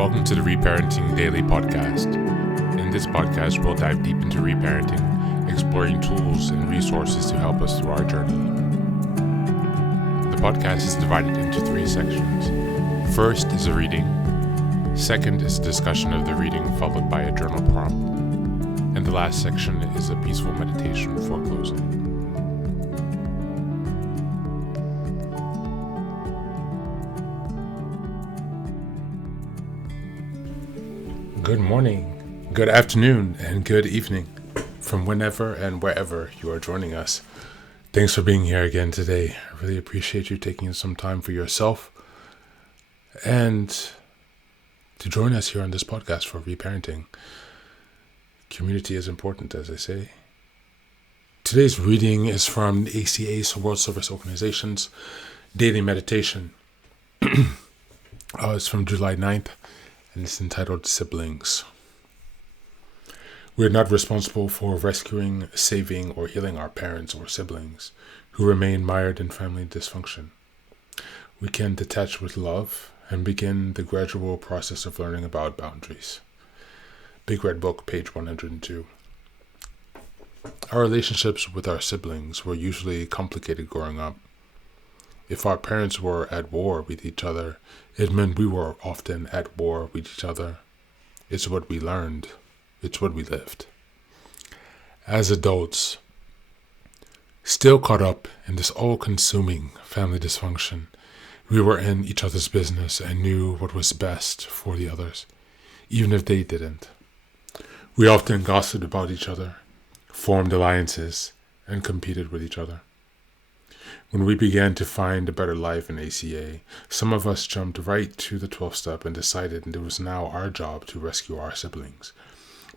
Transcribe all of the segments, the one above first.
Welcome to the Reparenting Daily podcast. In this podcast, we'll dive deep into reparenting, exploring tools and resources to help us through our journey. The podcast is divided into 3 sections. First is a reading. Second is a discussion of the reading, followed by a journal prompt. And the last section is a peaceful meditation for closing. Good morning, good afternoon, and good evening from whenever and wherever you are joining us. Thanks for being here again today. I really appreciate you taking some time for yourself and to join us here on this podcast for reparenting. Community is important, as I say. Today's reading is from the ACA's World Service Organization's Daily Meditation. It's from July 9th. And it's entitled Siblings. We are not responsible for rescuing, saving, or healing our parents or siblings who remain mired in family dysfunction. We can detach with love and begin the gradual process of learning about boundaries. Big Red Book, page 102. Our relationships with our siblings were usually complicated growing up. If our parents were at war with each other, it meant we were often at war with each other. It's what we learned. It's what we lived. As adults, still caught up in this all-consuming family dysfunction, we were in each other's business and knew what was best for the others, even if they didn't. We often gossiped about each other, formed alliances, and competed with each other. When we began to find a better life in ACA, some of us jumped right to the 12th step and decided it was now our job to rescue our siblings,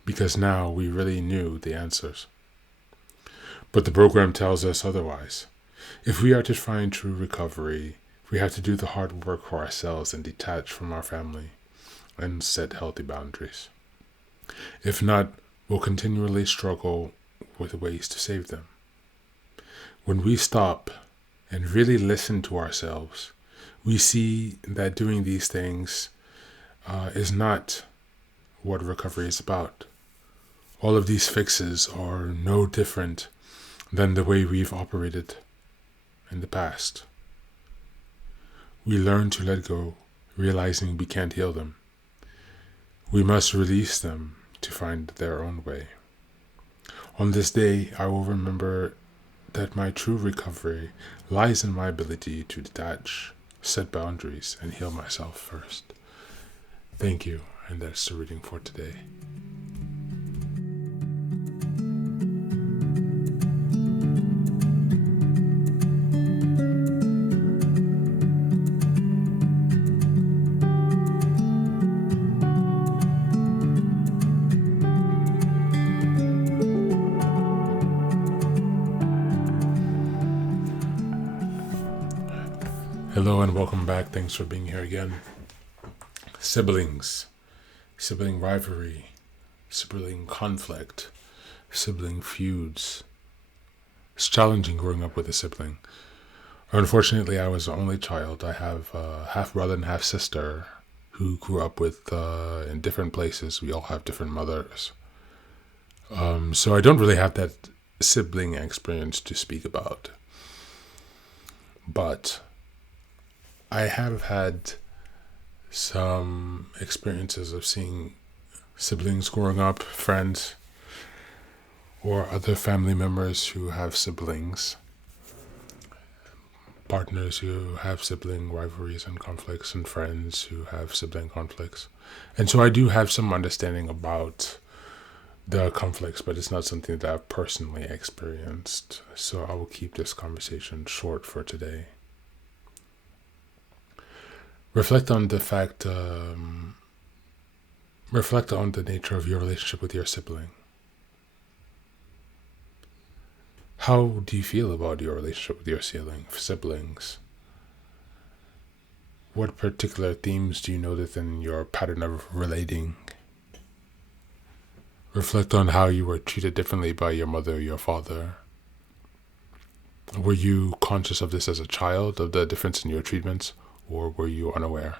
because now we really knew the answers. But the program tells us otherwise. If we are to find true recovery, we have to do the hard work for ourselves and detach from our family and set healthy boundaries. If not, we'll continually struggle with ways to save them. When we stop and really listen to ourselves, we see that doing these things is not what recovery is about. All of these fixes are no different than the way we've operated in the past. We learn to let go, realizing we can't heal them. We must release them to find their own way. On this day, I will remember that my true recovery lies in my ability to detach, set boundaries, and heal myself first. Thank you, and that's the reading for today. Hello and welcome back. Thanks for being here again. Siblings, sibling rivalry, sibling conflict, sibling feuds. It's challenging growing up with a sibling. Unfortunately, I was the only child. I have a half brother and half sister who grew up with in different places. We all have different mothers. So I don't really have that sibling experience to speak about. But I have had some experiences of seeing siblings growing up, friends, or other family members who have siblings, partners who have sibling rivalries and conflicts, and friends who have sibling conflicts. And so I do have some understanding about the conflicts, but it's not something that I've personally experienced. So I will keep this conversation short for today. Reflect on the nature of your relationship with your sibling. How do you feel about your relationship with your siblings? What particular themes do you notice in your pattern of relating? Reflect on how you were treated differently by your mother or your father. Were you conscious of this as a child, of the difference in your treatments? Or were you unaware?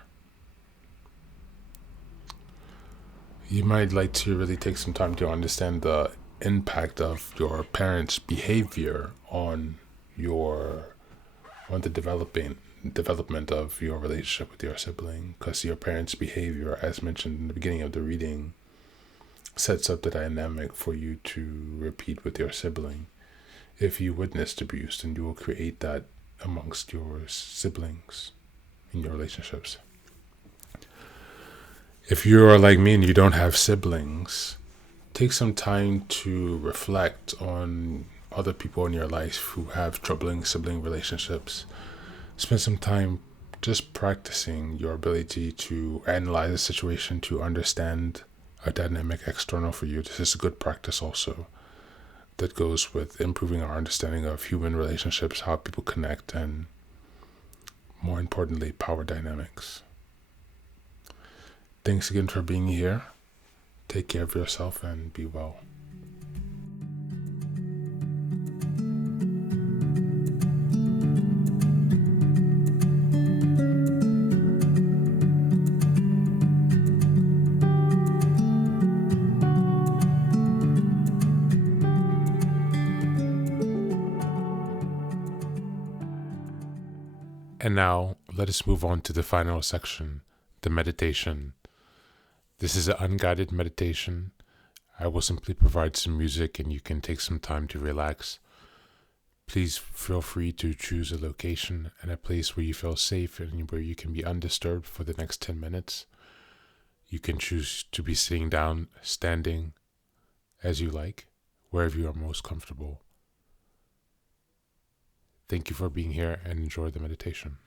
You might like to really take some time to understand the impact of your parents' behavior your on the development of your relationship with your sibling, because your parents' behavior, as mentioned in the beginning of the reading, sets up the dynamic for you to repeat with your sibling. If you witnessed abuse, then you will create that amongst your siblings in your relationships. If you are like me and you don't have siblings, take some time to reflect on other people in your life who have troubling sibling relationships. Spend some time just practicing your ability to analyze a situation, to understand a dynamic external for you. This is a good practice also that goes with improving our understanding of human relationships, how people connect, and more importantly, power dynamics. Thanks again for being here. Take care of yourself and be well. And now, let us move on to the final section, the meditation. This is an unguided meditation. I will simply provide some music and you can take some time to relax. Please feel free to choose a location and a place where you feel safe and where you can be undisturbed for the next 10 minutes. You can choose to be sitting down, standing, as you like, wherever you are most comfortable. Thank you for being here and enjoy the meditation.